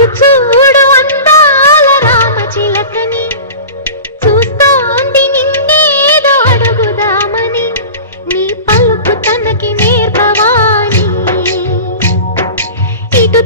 అటు చూడు అందాల రామచిలకని, చూస్తోంది నిన్నేదో అడుగుదామని, నీ పలుకు తనకి నేర్పవాని. ఇటు